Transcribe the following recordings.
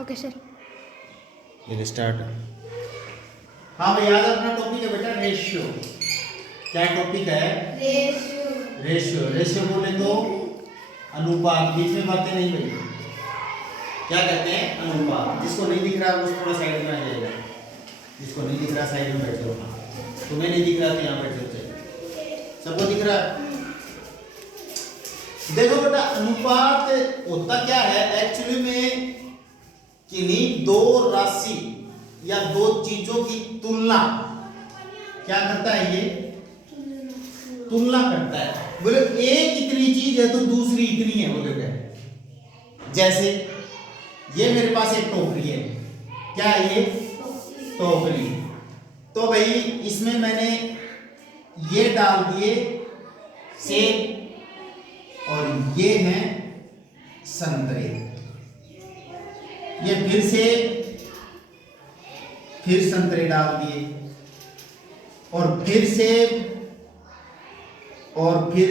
Okay sir. ये start. हाँ भाई, आज अपना टॉपिक है बेटा रेशियो। क्या टॉपिक है? रेशियो। रेशियो। रेशियो बोले तो अनुपात। बीच में बातें नहीं भाई। क्या कहते हैं? अनुपात। जिसको नहीं दिख रहा वो थोड़ा साइड में आ जाएगा। जिसको नहीं दिख रहा साइड में बैठ जाओ। तुम्हें नहीं दिख रहा तो यहाँ बैठ जाओ। सबको दिख रहा है? देखो बेटा, अनुपात होता क्या है एक्चुअली में? किन्हीं दो राशि या दो चीजों की तुलना क्या करता है? ये तुलना करता है। बोले एक इतनी चीज है तो दूसरी इतनी है। बोले क्या? जैसे ये मेरे पास एक टोकरी है। क्या है ये? टोकरी। तो भाई इसमें मैंने ये डाल दिए सेब और ये हैं संतरे। ये फिर सेब फिर संतरे डाल दिए और फिर सेब और फिर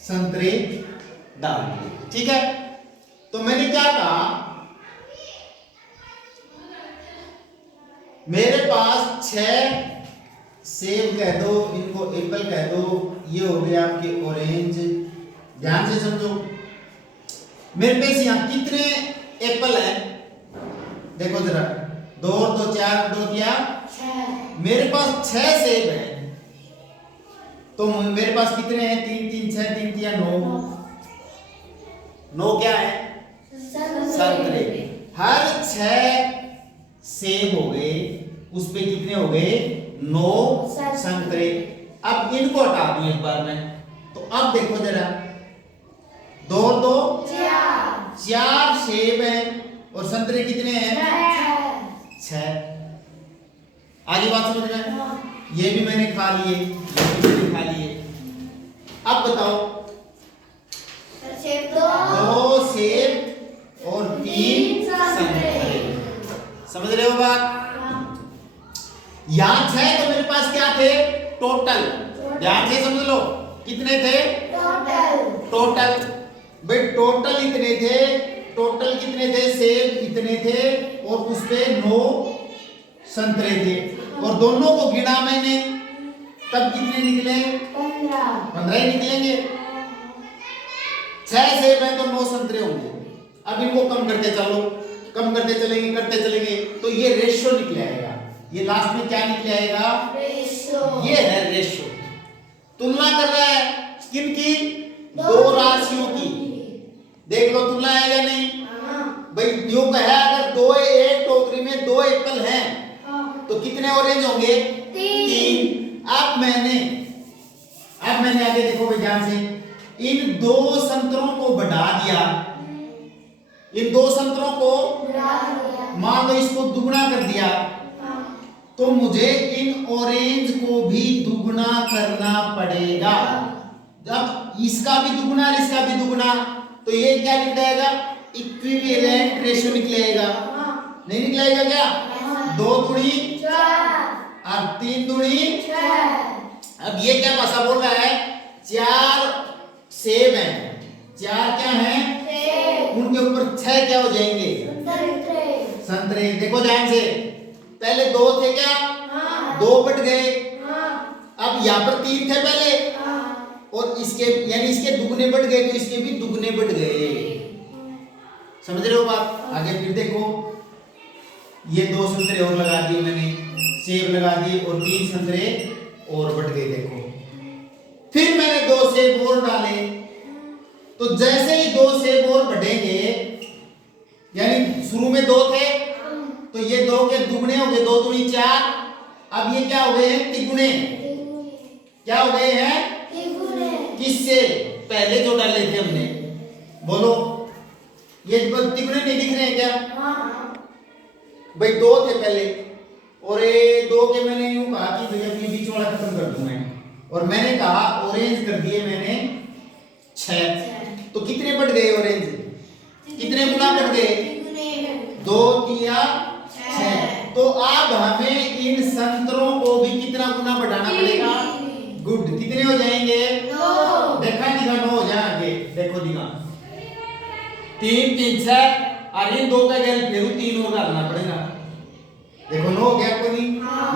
संतरे डाल दिए। ठीक है? तो मैंने क्या कहा? मेरे पास 6 सेब कह दो, इनको एप्पल कह दो, ये हो गए आपके ऑरेंज। ध्यान से समझो, मेरे पास यहां कितने एप्पल है? देखो जरा, 2 और 2 4, 2 क्या 6। मेरे पास 6 सेब है तो मेरे पास कितने हैं? 3 3 6 3 क्या 9। 9 क्या है? संतरे। हर 6 सेब हो गए, उस पे कितने हो गए? 9 संतरे। अब इनको हटा दूं एक बार में, तो अब देखो जरा, 2 और 2 4 सेब हैं और संतरे कितने हैं? 6। आगे बात समझ में? ये भी मैंने खा लिए, ये भी मैंने खा लिए। अब बताओ, 2 सेब और 3 संतरे। समझ रहे हो बात? यहां 6 तो मेरे पास क्या थे? टोटल। ध्यान से समझ लो, कितने थे? टोटल। भाई टोटल इतने थे। टोटल कितने थे? सेब इतने थे और उस पे 9 संतरे थे और दोनों को गिना मैंने, तब कितने निकले? 15 ही निकलेंगे। 6 सेब है तो 9 संतरे होंगे। अब इनको कम करते चलो, कम करते चलेंगे, करते चलेंगे तो ये रेशियो निकल आएगा। ये लास्ट में क्या निकल आएगा? रेशियो। ये है रेशियो। तुलना कर रहा है किनकी? 2 राशियों की। देख लो तुलना है या नहीं? भाई यूं है, अगर 2 एक टोकरी में 2 एप्पल हैं तो कितने ऑरेंज होंगे? 3। अब मैंने आगे देखो भाई ध्यान से, इन 2 संतरों को बढ़ा दिया। इन 2 संतरों को मान लो इसको दुगना कर दिया, तो मुझे इन ऑरेंज को भी दुगना करना पड़ेगा। जब इसका भी दुगना और इसका भी दुगना, तो ये क्या निकलेगा? इक्विवेलेंट रेशियो निकलेगा। नहीं निकलेगा क्या? 2 दूनी 4 और 3 दूनी 6। अब ये क्या भाषा बोल रहा है? 4 सेब हैं, 4 क्या हैं? उनके ऊपर 6 क्या हो जाएंगे? संतरे। देखो ध्यान से, पहले 2 थे क्या? 2 बढ़ गए। अब यहाँ पर 3 थे पहले और इसके यानी इसके दुगने बढ़ गए तो इसके भी दुगने बढ़ गए। समझ रहे हो बात? आगे फिर देखो, ये 2 संतरे और लगा दिए मैंने, सेब लगा दिए और 3 संतरे और बढ़ गए। देखो फिर मैंने 2 सेब और डाले, तो जैसे ही 2 सेब और बढ़ेंगे, यानी शुरू में 2 थे तो ये 2 के दुगने हो गए, 2 दूनी 4। अब ये क्या हो गए हैं? तिगुने। क्या हो गए हैं? किससे? पहले जो डाले थे हमने। बोलो, ये तिगुने नहीं दिख रहे हैं क्या? भाई 2 थे पहले और ये 2 के मैंने यूं कहा कि भैया ये बीच वाला खत्म कर दूं मैं, और मैंने कहा ऑरेंज कर दिए मैंने 6। तो कितने बढ़ गए ऑरेंज? कितने गुना बढ़ गए? 2 किया 6। तो अब हमें इन संतरों को भी कितना गुना बढ़ाना पड़ेगा? गुड। कितने हो जाएंगे? 9। देखा दिखा 9 हो जाएंगे। देखो दिखा, 3 3 6 और इन 2 का गैल फिर 3 और डालना पड़ेगा। देखो 9 हो गया कोई,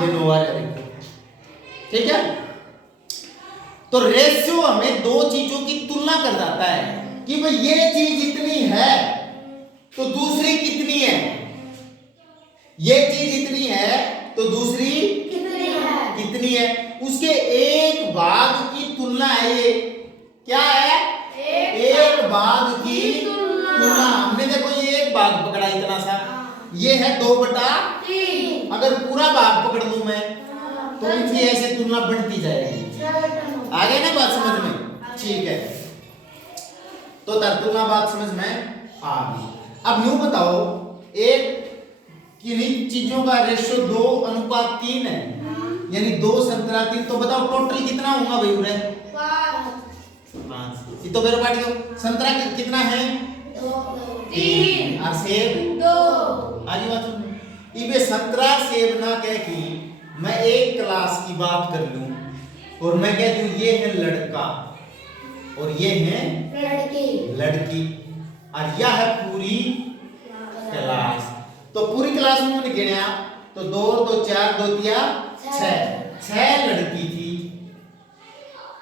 ये 9 आ रहा है, ठीक है। तो रेशियो हमें 2 चीजों की तुलना कर जाता है कि भाई ये चीज इतनी है तो दूसरी कितनी है, ये चीज इतनी है तो दूसरी कितनी है, उसके एक भाग की तुलना है। ये क्या है, एक भाग की तुलना। हमने देखो ये एक भाग पकड़ा इतना सा, ये है 2/3। अगर पूरा भाग पकड़ लूं मैं तो इनकी ऐसे तुलना बढ़ती जाएगी। आ गई ना बात समझ में, ठीक है। तो तुलना बात समझ में आ गई। अब यूं बताओ, एक किन्हीं चीजों का रेशियो 2:3 है, यानी 2 संतरा 3, तो बताओ टोटल कितना होगा भाई उरे? 5। ये तो मेरे पार्टी को संतरा कितना है? 3 और सेब 2। आगे बात सुन, इबे संतरा सेब ना कह कि मैं एक क्लास की बात कर लूं और मैं कह दूं ये है लड़का और ये है लड़की और यह है पूरी क्लास। तो पूरी क्लास में मैंने गिना तो 2 2 4 2 3 6 लड़की थी,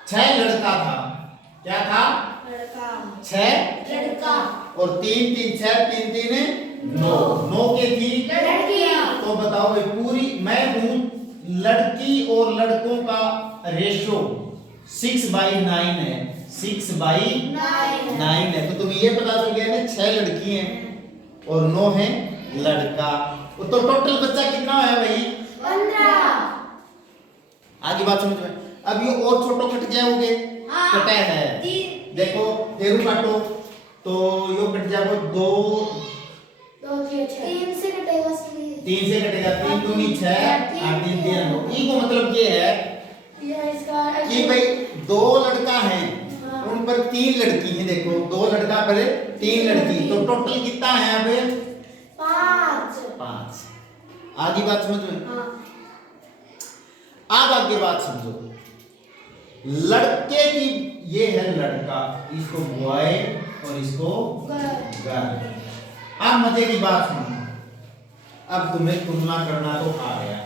6 लड़का था। क्या था? लड़का। 6 लड़का और 3 3 6 3 3 9 के थी लड़कियां। तो बताओ भाई पूरी, मैं हूं लड़की और लड़कों का रेशियो 6/9 है, 6/9 है। तो तुम्हें ये पता चल गया ना 6 लड़की हैं और 9 है लड़का। तो टोटल बच्चा कितना है भाई? 15। आगे बात समझ में। अब ये और छोटो कट जाओगे, कटा है, देखो फेरू काटो तो यो कट जाएगा 2 3 से कटेगा, 3 दूनी 6 8 3 9। ई को मतलब ये है कि भाई 2 लड़का हैं उन पर 3 लड़की हैं। देखो 2 लड़का पर 3 लड़की, तो टोटल कितना है अब? 5। आगे बात समझ में। अब आगे बात समझो, लड़के की ये है लड़का, इसको बॉय और इसको गर्ल। अब मजे की बात सुनो, अब तुम्हें तुलना करना तो आ गया।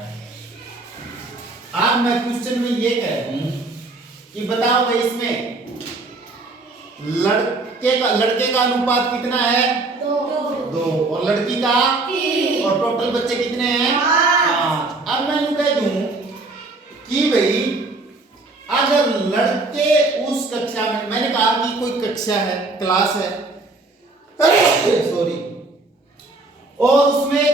अब मैं क्वेश्चन में ये कह दूं कि बताओ भाई इसमें लड़के का अनुपात कितना है? 2 और लड़की का 3 और टोटल बच्चे कितने हैं? 5। अब मैं यूं कह दूं कि भाई अगर लड़के उस कक्षा में, मैंने कहा कि कोई कक्षा है, क्लास है, सॉरी, और उसमें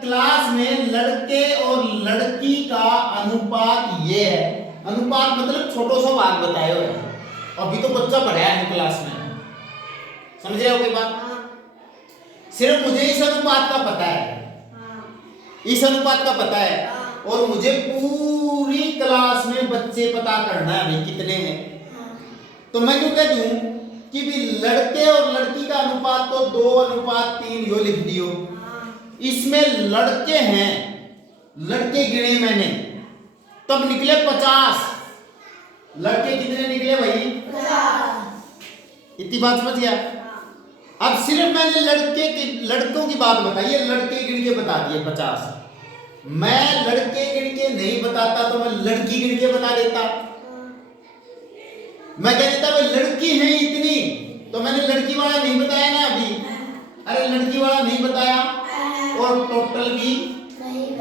क्लास में लड़के और लड़की का अनुपात ये है। अनुपात मतलब छोटो सा भाग बताए हुए, अभी तो बच्चा पढ़ाया है क्लास में, समझ रहे हो कोई बात? सिर्फ मुझे इस अनुपात का पता है, इस अनुपात का पता है, और मुझे पूरी क्लास में बच्चे पता करना है भाई कितने हैं। तो मैं क्यों कह दूं कि भी लड़के और लड़की का अनुपात तो 2:3 यो लिख दियो। इसमें लड़के हैं, लड़के गिने मैंने तब निकले 50। लड़के कितने निकले भाई? 50। इतनी बात समझ गया? अब सिर्फ मैंने लड़कों की बात बताई है, लड़के गिन के बता दिए 50। मैं लड़के गिन के नहीं बताता तो मैं लड़की गिन के बता देता। मैं कह देता भाई लड़की है इतनी, तो मैंने लड़की वाला नहीं बताया ना अभी, अरे लड़की वाला नहीं बताया और टोटल भी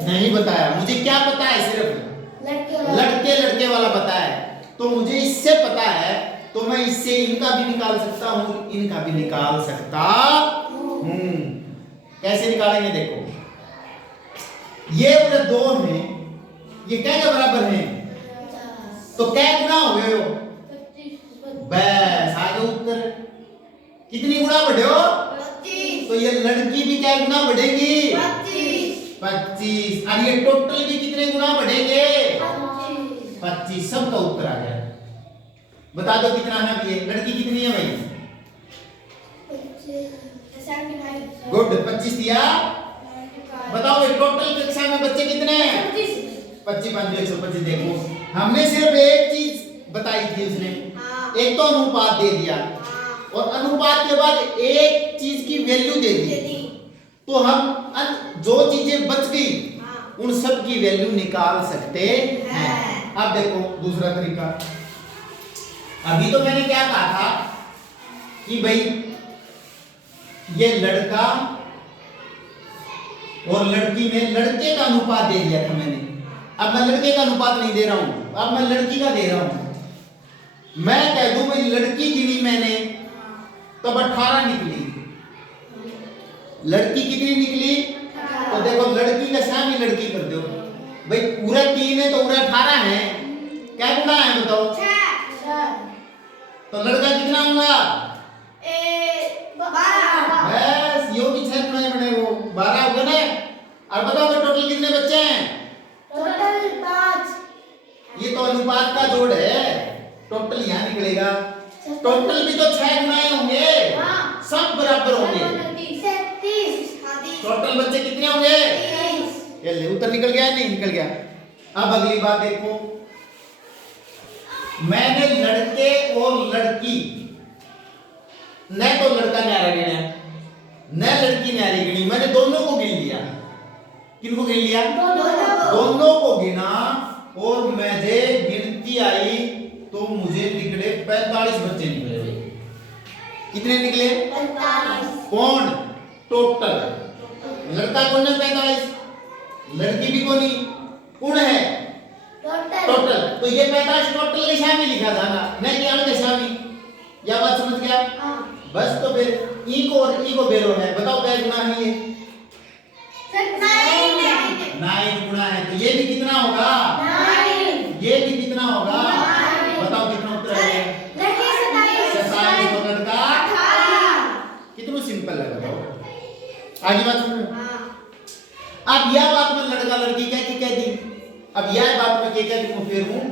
नहीं बताया। मुझे क्या पता है? सिर्फ लड़के वाला पता है। तो मुझे इससे पता है तो मैं इससे इनका भी निकाल सकता हूँ, इनका भी निकाल सकता हूँ। कैसे निकालेंगे? देखो ये पूरे 2 हैं, ये क्या के बराबर हैं? तो क्या गुना हो गए हो? बस आगे उत्तर। कितनी गुना बढ़े हो? 25। तो ये लड़की भी क्या गुना बढ़ेगी? 25। और ये टोटल भी कितने गुना बढ़ेंगे? 25। सबका उत्तर आ गया। बता दो कितना है ये? लड़की कितनी है भाई? 75। गुड, 25 दिया। बताओ ये टोटल कक्षा में बच्चे कितने हैं? 25 5 125। देखो हमने सिर्फ एक चीज बताई थी, उसने एक तो अनुपात दे दिया और अनुपात के बाद एक चीज की वैल्यू दे दी। तो हम जो चीजें बच गई उन सब की वैल्यू निकाल सकते हैं। अब देखो दूसरा तरीका। अभी तो मैंने क्या कहा था कि भाई ये लड़का और लड़की में लड़के का अनुपात दे दिया था मैंने। अब मैं लड़के का अनुपात नहीं दे रहा हूं, अब मैं लड़की का दे रहा हूं। मैं कह दूं भाई लड़की गिनी मैंने तब 18 निकली, लड़की कितनी निकली? तो देखो लड़की का शामिल लड़की कर दो भाई, पूरा 3 है तो पूरा 18 है, क्या गुना है बताओ? तो लड़का कितना होगा? 12। बस यो भी 6 गुना बने वो 12 हो गए ना। अब बताओ टोटल कितने बच्चे हैं? टोटल 5। ये तो अनुपात का जोड़ है, टोटल यहाँ निकलेगा। टोटल भी तो 6 गुना होंगे, सब बराबर होंगे। टोटल बच्चे कितने होंगे? 30। ये उत्तर निकल गया नहीं निकल गया? अब अगली बात देखो, मैंने लड़के और लड़की न तो लड़का न्यारा गिना न लड़की न्यारी गिनी, मैंने दोनों को गिन लिया। किनको गिन लिया? दोनों को गिना और मुझे गिनती आई तो मुझे निकले 45 बच्चे निकले। कितने निकले? 45। कौन? टोटल। लड़का कौन है? 45। लड़की भी कौन कौन है? टोटल। तो ये 45 टोटल के शामिल लिखा था ना, नहीं कि अलग शामिल। यह बात समझ गया? बस तो फिर ई को और ई को बेरो है, बताओ क्या गुना है ये? 9 गुना है। तो ये भी कितना होगा? 9। ये भी कितना होगा? बताओ कितना उत्तर है? 27। तो लड़का 18। कितना सिंपल लगा बताओ। आगे बात सुनो। अब यह बात मैं लड़का लड़की कह के कह दी, अब यह बात मैं क्या क्या फिर हूं?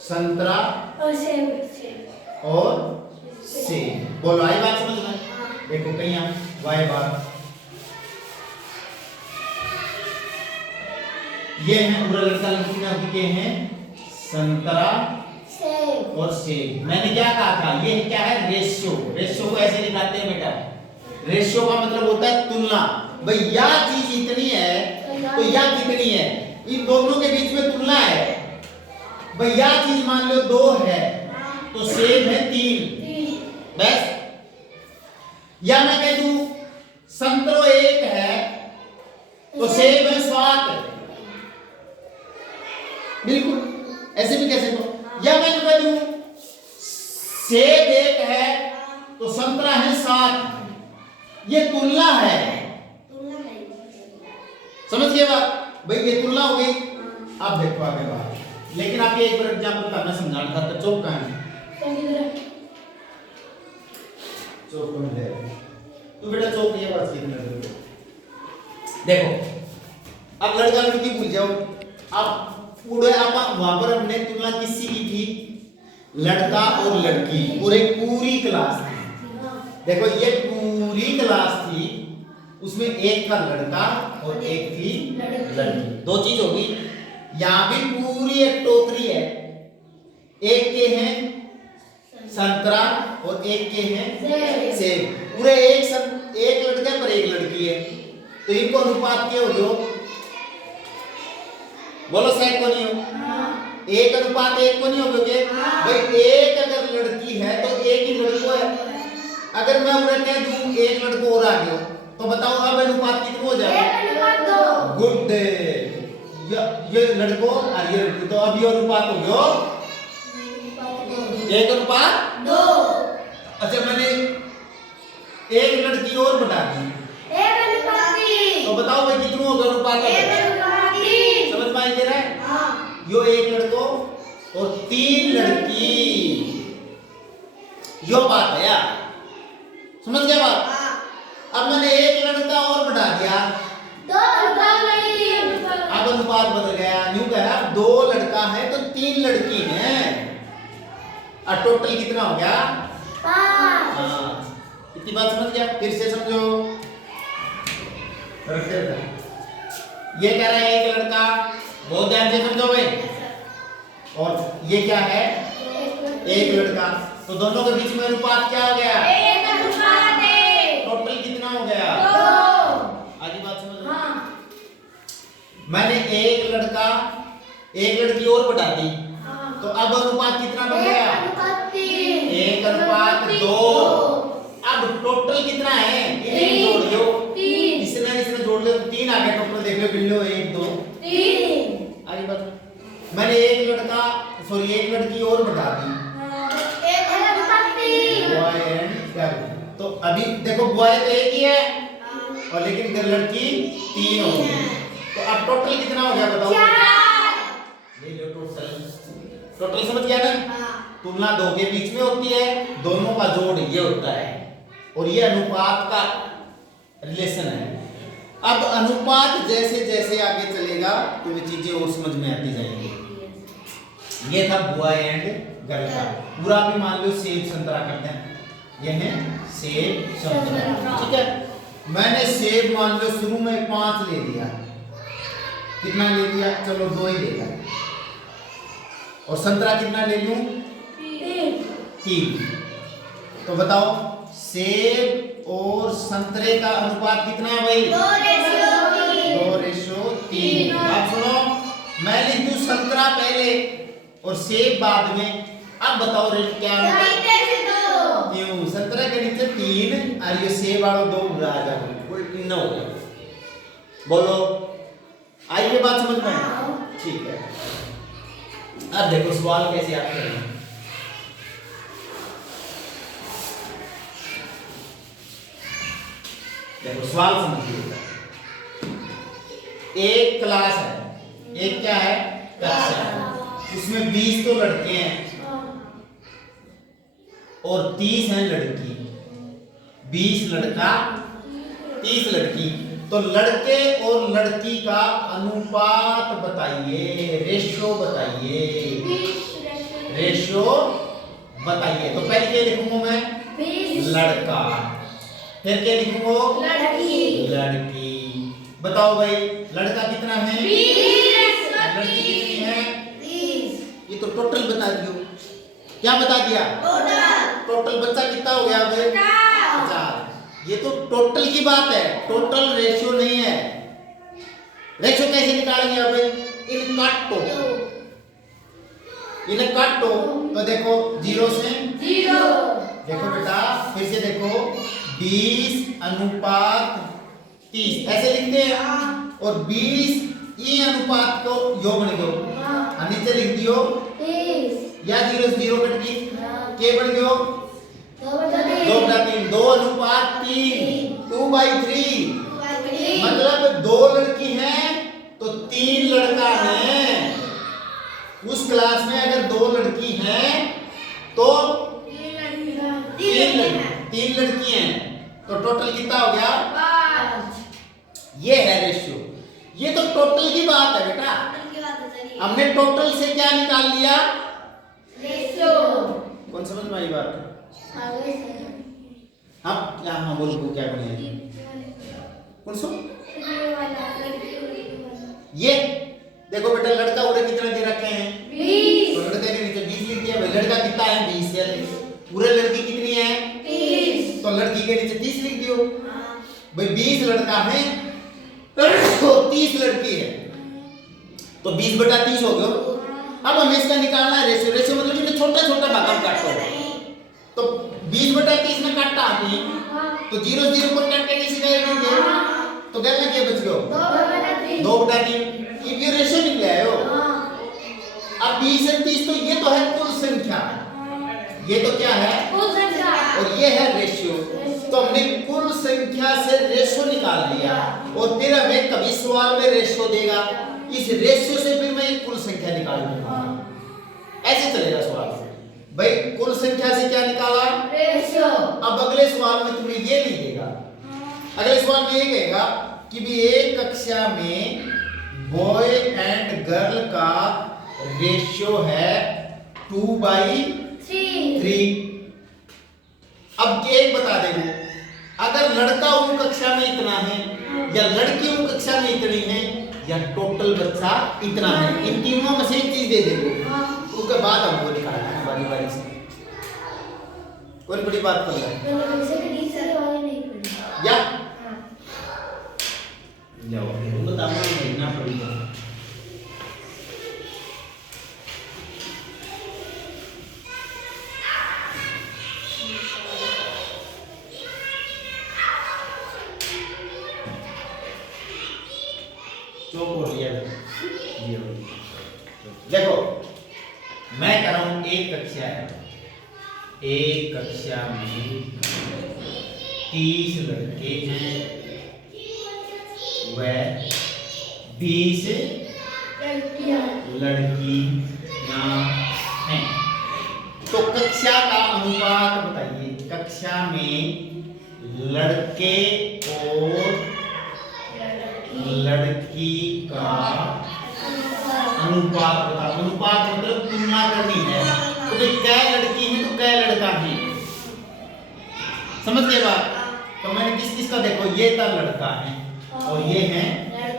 संतरा और सेब। और सेब। बोलो आई बात समझ में? देखो कहीं वाई बात ये है पूरा लड़का लड़की में अभी के हैं संतरा सेब और सेब। मैंने क्या कहा था? ये क्या है? रेशियो। रेशियो को ऐसे दिखाते हैं बेटा, रेशियो का मतलब होता है तुलना। भाई यह चीज इतनी है तो यह कितनी है, इन दोनों के बीच में तुलना है। भाई यह चीज मान लो 2 है तो सेब है 3। बस। या मैं कह दूं संतरो 1 है तो सेब है 7। बिल्कुल ऐसे भी कह सकते। या मैं कह दूं सेब 1 है तो संतरा है 7। ये तुलना है, समझ गए बात? भाई ये तुलना हो गई। अब देखो आगे बात, लेकिन आप ये एक बार एग्जांपल करना समझाना था। तो चौक कहां है? चौक कौन है? तू बेटा चौक ये बात सीखना। देखो अब लड़का लड़की भूल जाओ, अब पूरे आप वहां पर हमने तुलना किसकी की थी? लड़का और लड़की, पूरी क्लास थी। देखो ये पूरी क्लास थी, उसमें एक था लड़का और एक थी लड़की। 2 चीज होगी। यहां भी पूरी एक टोकरी है, एक के हैं संतरा और एक के हैं सेब। पूरे एक लड़का पर एक लड़की है, तो इनको अनुपात क्या हो गयो? बोलो सही को नहीं हो? 1 अनुपात 1 को नहीं हो गए? भाई एक अगर लड़की है तो एक ही लड़को है। अगर मैं उन्हें कह दूं एक लड़को और आ गया तो बताओ अब अनुपात कितना हो जाएगा? गुड। ये लड़को और ये लड़की, तो अब ये अनुपात हो गया 1 अनुपात 2। अच्छा मैंने एक लड़की और बढ़ा दी, 1 अनुपात 3। तो बताओ भाई कितना होगा अनुपात? 1 अनुपात 3। समझ में आई दे रहा है? हाँ। यो 1 लड़को और 3 लड़की, यो बात है यार, समझ गया बात? अब मैंने 1 लड़का और बढ़ा दिया, 2 लड़की। अब अनुपात बदल गया। न्यू कहा 2 लड़का है तो 3 लड़की है, और टोटल कितना हो गया? 5। हाँ, इतनी बात समझ गया? फिर से समझो। ये कह रहा है 1 लड़का, बहुत ध्यान से समझो भाई। और ये क्या है? 1 लड़का, तो दोनों के बीच में अनुपात क्या हो गया? 1 अनुपात 1। टोटल कितना हो गया? 2। मैंने एक लड़की और बढ़ा दी, तो अब अनुपात कितना बन गया? 1:2। अब टोटल कितना है? इन्हें जोड़ लो, इसने जोड़ लो तो 3 आ गया टोटल। देख लो, गिन लो, 1 2 3। आगे बढ़ो। मैंने एक लड़की और बढ़ा दी, बॉय एंड गर्ल। तो अभी देखो, बॉय तो एक ही है और लेकिन लड़की 3 हो गई। तो अब टोटल कितना हो गया बताओ? ले लो टोटल समझ गया ना? तुलना दो के बीच में होती है, दोनों का जोड़ ये होता है और ये अनुपात का रिलेशन है। अब अनुपात जैसे जैसे आगे चलेगा तो ये चीजें और समझ में आती जाएंगी। ये था बॉय एंड गर्ल का। पूरा भी मान लो सेब संतरा करते हैं, ये है सेब संतरा, ठीक है। मैंने सेब मान लो शुरू में 5 ले लिया, कितना ले लिया? चलो 2 ही लेगा। और संतरा कितना ले लूं? 3। तो बताओ सेब और संतरे का अनुपात कितना है भाई? 2:3। अब सुनो, मैं लिख दूं संतरा पहले और सेब बाद में। अब बताओ रेट क्या है? क्यों? संतरा के नीचे 3 और ये सेब वाला 2 आ जाएगा, कोई न हो गया। बोलो, आई ये बात समझ में? ठीक है। अब देखो सवाल कैसे आते हैं। देखो सवाल समझिए। एक क्लास है, एक क्या है? कक्षा है। उसमें 20 तो लड़के हैं और 30 हैं लड़की। 20 लड़का 30 लड़की। तो लड़के और लड़की का अनुपात बताइए, रेशियो बताइए, रेशियो बताइए। तो पहले क्या लिखूंगा मैं? लड़का। फिर क्या लिखूंगा? लड़की। बताओ भाई, लड़का कितना है? लड़की कितनी है? ये तो टोटल बता दियो। क्या बता दिया? टोटल बच्चा कितना हो गया? 50। ये तो टोटल की बात है, टोटल रेशियो नहीं है। रेशियो कैसे निकालेंगे? अब इन्हें काटो। तो देखो 0 से 0। देखो बेटा, फिर से देखो 20:30 ऐसे लिखते हैं। और 20 ई अनुपात को योग बन गयो, नीचे लिख दियो 30 या 0 से 0 कट गई, के बन गयो 2:3। 2:3, 2/3। मतलब 2 लड़की हैं तो 3 लड़का है। उस क्लास में अगर 2 लड़की हैं तो 3 लड़की हैं, तो टोटल कितना हो गया? 5। ये है रेशियो। ये तो टोटल की बात है बेटा। हमने टोटल से क्या निकाल लिया? रेशियो। कौन समझ में आई बात? हाँ क्या? हाँ बोलो, क्या बने? कौन सो? ये देखो बेटा, लड़का उधर कितना दे रखे हैं? 20। तो लड़के के नीचे 20 लिख दिया। लड़का कितना है? 20 है। पूरे लड़की कितनी है? 30। तो लड़की के नीचे 30 लिख दियो। भाई 20 लड़का है तो 30 लड़की है, तो 20/30 हो गया। अब हमें इसका निकालना है रेशियो। रेशियो मतलब इन्हें छोटा छोटा भाग काटो। तो 20/30 में काटता आती, तो 0 0 पर काट के किसी का देंगे, तो क्या क्या बच गयो? 2/3। ये रेशियो निकला है। अब 20 से 30, तो ये तो है कुल संख्या, ये तो क्या है? कुल संख्या। और ये है रेशियो। तो हमने कुल संख्या से रेशियो निकाल लिया और फिर हमें कभी सवाल में रेशियो देगा, इस रेशियो से फिर मैं एक कुल संख्या निकाल लूंगा। ऐसे चलेगा सवाल। भाई कुल संख्या से क्या निकाला? रेशियो। अब अगले सवाल में तुम्हें ये नहीं देगा। अगले सवाल में ये कहेगा कि भी एक कक्षा में बॉय एंड गर्ल का रेशियो है 2/3। अब एक बता देंगे, अगर लड़का उन कक्षा में इतना है या लड़की उन कक्षा में इतनी है या टोटल बच्चा इतना है, इन तीनों में से एक चीज दे देंगे, उसके बाद हमको निकालना है बारी बारी से। कोई बड़ी बात कर रहा है या जाओ बताओ ना पड़ेगा। चौक हो लिया ये हो गया। देखो मैं कह रहा हूं एक कक्षा है, एक कक्षा में 30 लड़के हैं व 20 लड़कियां हैं। तो कक्षा का अनुपात बताइए, कक्षा में लड़के और लड़की का अनुपात बता। अनुपात मतलब तुलना करनी है, तो भाई कै लड़की है तो कै लड़का है, समझ गए बात। तो मैंने किस किस का देखो, ये था लड़का है और ये है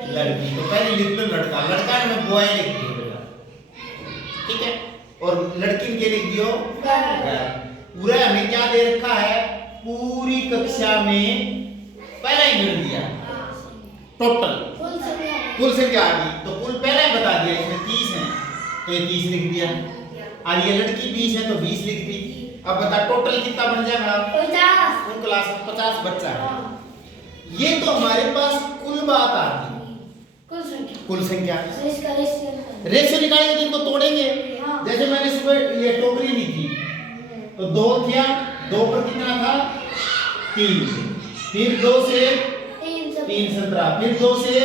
लड़की। तो पहले लिख लो लड़का, लड़का में बॉय लिख दियो बेटा, ठीक है। और लड़की के लिख दियो गर्ल। पूरा हमें क्या दे रखा है, पूरी कक्षा में पहला ही मिल दिया टोटल कुल संख्या आ गई। तो कुल पहले ही बता दिया, इसमें 30 है तो ये 30 लिख दिया। और ये लड़की 20 है तो 20 लिख दी। अब बता टोटल कितना बन जाएगा, 50। उन क्लास में 50 बच्चा है। ये तो हमारे पास कुल बात आ गई, कुल संख्या। रेशियो निकालेंगे तो इनको तोड़ेंगे। जैसे मैंने सुबह ये टोकरी ली थी तो 2 किया, 2 पर कितना था 3, फिर 2 से 3 संतरा, फिर 2 से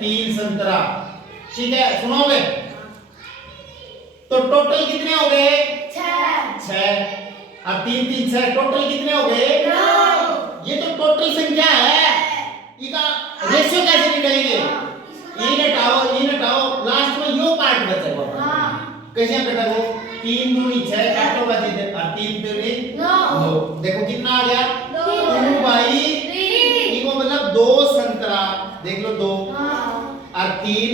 3 संतरा, ठीक है। सुनोगे तो टोटल कितने हो गए 6। अब 3 3 6 टोटल कितने हो गए 9। ये तो टोटल संख्या है, इसका रेशियो कैसे निकालेंगे, इन हटाओ लास्ट में यो पार्ट बचेगा। कैसे घटा वो 3 दूनी 6 काटो बचे थे और 3 दूनी 9। देखो कितना आ गया 2 बाई 3, इको मतलब 2 संतरा, देख लो 2 और 3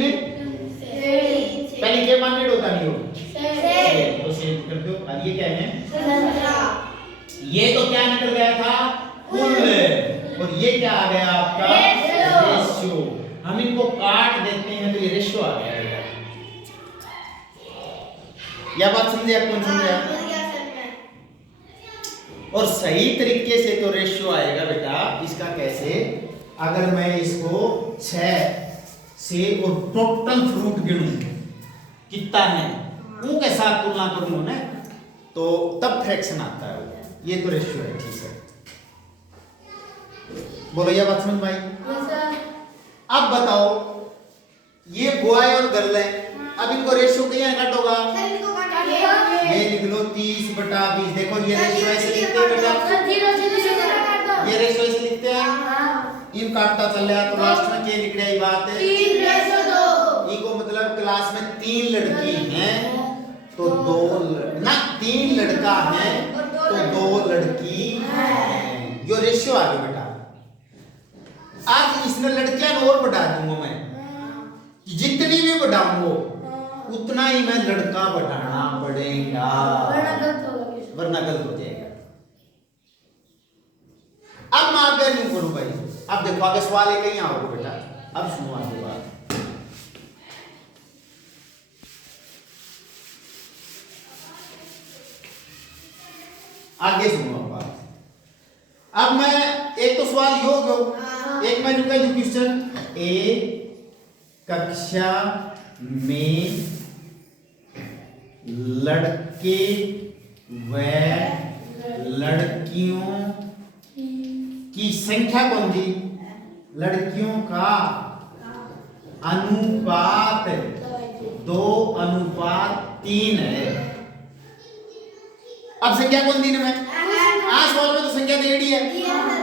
पहले के मान नहीं होता नहीं हो तो सेव कर दो। और ये क्या है, ये तो क्या निकल गया था कुल, और ये क्या आ गया आपका रेशियो। हम इनको काट देते हैं तो ये रेशियो आ गया। यह बात समझे आप, कौन समझे आप? और सही तरीके से तो रेशियो आएगा बेटा इसका कैसे, अगर मैं इसको 6 से और टोटल फ्रूट गिनूं कितना है उनके साथ तुलना करूं ना तो तब फ्रैक्शन आता है। ये तो रेशियो है, ठीक है। बोलो यह बात समझ भाई। अब बताओ ये बॉय और गर्ल है, अब इनको रेशियो क्या घट होगा, ये लिख लो 30/20। देखो ये रेशियो ऐसे लिखते हैं बेटा, ये रेशियो ऐसे लिखते हैं, इन काटता चल रहा तो लास्ट में क्या लिख रहा है बात है 3:2। इको मतलब क्लास में 3 लड़की हैं तो 2 ना 3 लड़का है तो 2 लड़की है। जो रेशियो आ गया बेटा। आज इसमें लड़कियां और बढ़ा दूंगा मैं, जितनी भी बढ़ाऊंगा उतना ही मैं लड़का बढ़ाना पड़ेगा, वरना गलत हो जाएगा। अब मैं आगे नहीं करूं भाई, अब देखो आगे सवाल है कहीं आओ बेटा, अब सुनो आगे बात। आगे सुनो बात। अब मैं एक तो सवाल योग हो, एक मैं लिखूंगा क्वेश्चन, एक कक्षा में लड़के व लड़कियों की संख्या कौन थी, लड़कियों का अनुपात 2:3 है। अब संख्या कौन दी मैं, आज सवाल में तो संख्या दे दी है,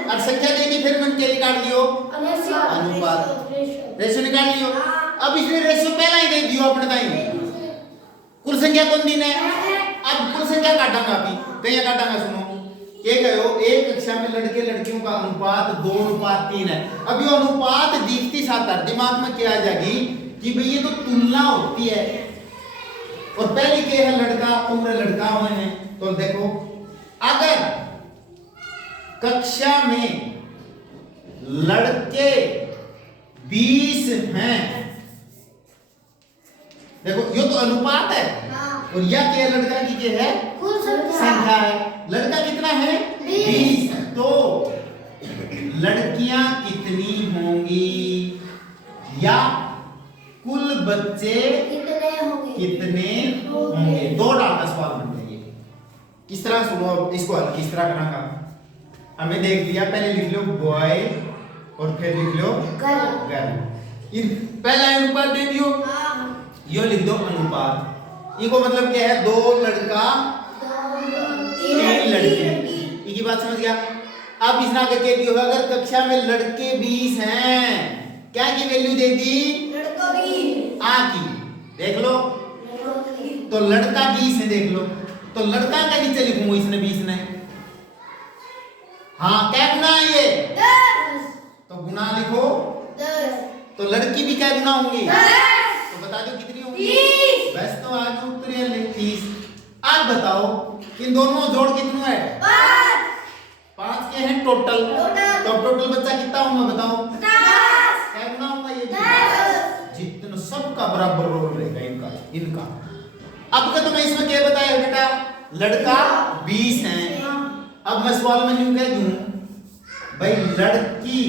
अब संख्या देगी फिर मैंने क्या निकाल लियो अनुपात, रेशियो निकाल लियो। अब इसने रेशियो पहला ही दे दियो अपने दाई, कुल संख्या कौन दी है। अब कुल संख्या काटांगा, अभी कहीं काटांगा, सुनो ये कहो एक कक्षा में लड़के लड़कियों का अनुपात 2:3 है। अब ये अनुपात दिखती साथ दिमाग में क्या आ जाएगी कि भाई ये तो तुलना होती है, और पहले के है लड़का उम्र लड़का हुए हैं। तो देखो अगर कक्षा में लड़के 20 हैं। देखो ये तो अनुपात है और यह क्या लड़का की क्या है कुल संख्या है। लड़का कितना है 20। तो लड़कियां कितनी होंगी या कुल बच्चे कितने होंगे? कितने होंगे। दो डाल का सवाल बन जाएगी। किस तरह सुनो अब इसको हल किस तरह करना का हमें देख लिया। पहले लिख लो बॉय और फिर लिख लो गर्ल। इन पहला अनुपात दे दियो यो लिख दो अनुपात। इको मतलब क्या है 2 लड़का 3 लड़की। इकी बात समझ गया। अब इसना के कह दियो अगर कक्षा में लड़के 20 हैं क्या की वैल्यू दे दी लड़का भी आ की। देख लो तो लड़का 20 है। देख लो तो लड़का का नीचे लिखूंगा इसने 20 ने। हाँ क्या गुना है ये 10 तो गुना लिखो। 10 तो लड़की भी क्या गुना होंगी तो बता दो कितनी होंगी 30 बस तो आगे उत्तर है 30। अब बताओ इन दोनों जोड़ कितने है 5 के हैं टोटल। तो टोटल बच्चा कितना होगा बताओ 50 क्या गुना होगा ये 10 जितना सबका बराबर रोल रहेगा इनका इनका। अब का तो मैं इसमें क्या बताया बेटा लड़का 20 है। अब मैं सवाल में यूं कह दूं भाई लड़की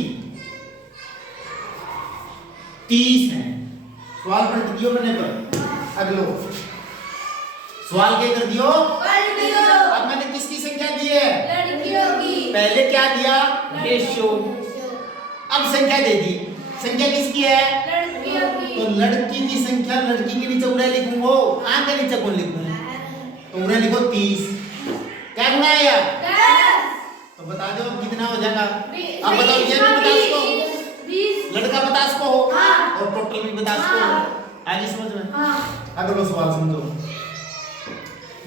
30 है। सवाल पढ़ दियो मैंने पर अगलो सवाल क्या कर दियो अब मैंने किसकी संख्या दी है लड़कियों की पहले क्या दिया रेशियो। अब संख्या दे दी। संख्या किसकी है लड़कियों की तो लड़की की संख्या लड़की के नीचे उड़ा लिखूंगा आंख के नीचे कौन लिखूं तो उड़ा लिखो 30। क्या गुना है यार 10 तो बता दो अब कितना हो जाएगा। अब 20 बताओ ये भी बता इसको 20 लड़का बता इसको हो हाँ। और टोटल भी बता इसको हाँ। आगे समझ में। हाँ अगला सवाल समझो।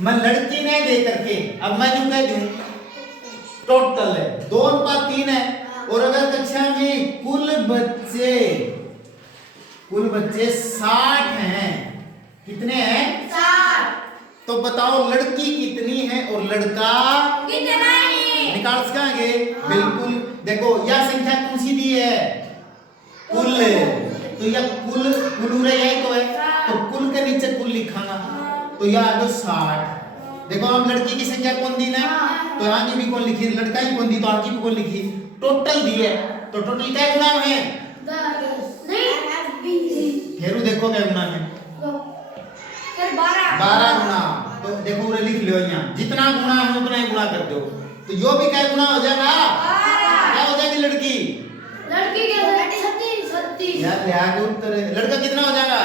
मैं लड़की ने दे करके अब मैं यूं कह दूं टोटल है 2:3 है और अगर कक्षा में कुल बच्चे 60 हैं कितने हैं 60 तो बताओ लड़की कितनी है और लड़का कितना ही निकाल सकेंगे बिल्कुल। देखो यह संख्या कौन सी दी है कुल तो यह कुल यही तो है तो कुल के नीचे कुल लिखाना तो यह आ गया 60। देखो हम लड़की की संख्या कौन दी ना तो यहाँ की भी कौन लिखी लड़का ही कौन दी तो आगे भी कौन लिखी टोटल दी है। तो टोटल क्या गुना है 10 नहीं 20 फेरू देखो क्या गुना है फिर 12 गुना। तो देखो उरे लिख लो यहाँ जितना गुना है उतना ही गुना कर दो तो यो भी क्या गुना हो जाएगा क्या हो जाएगी लड़की लड़की के 36 यार ले आगे उत्तर लड़का कितना हो जाएगा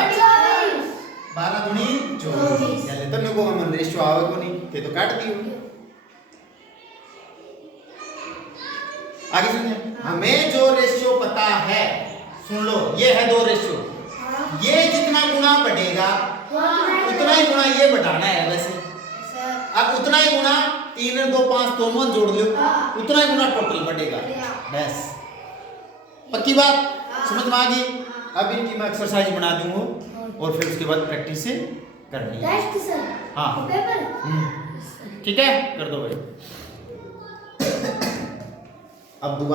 12 दूनी 24। यार तो लोगों का मन रेशियो आवे को नहीं के तो काट दियो। आगे सुनिए हमें जो रेशियो पता है सुन लो ये है 2 रेशियो। ये जितना गुना बढ़ेगा उतना ही गुना ये बढ़ाना है वैसे। अब उतना ही गुना 3 2 5 दोनों जोड़ लो उतना ही गुना टोटल बढ़ेगा बस। पक्की बात समझ में आ गई। अब इनकी मैं एक्सरसाइज बना दूंगा और फिर उसके बाद प्रैक्टिस से करनी है। टेस्ट सर हाँ पेपर ठीक है कर दो भाई। अब दोबारा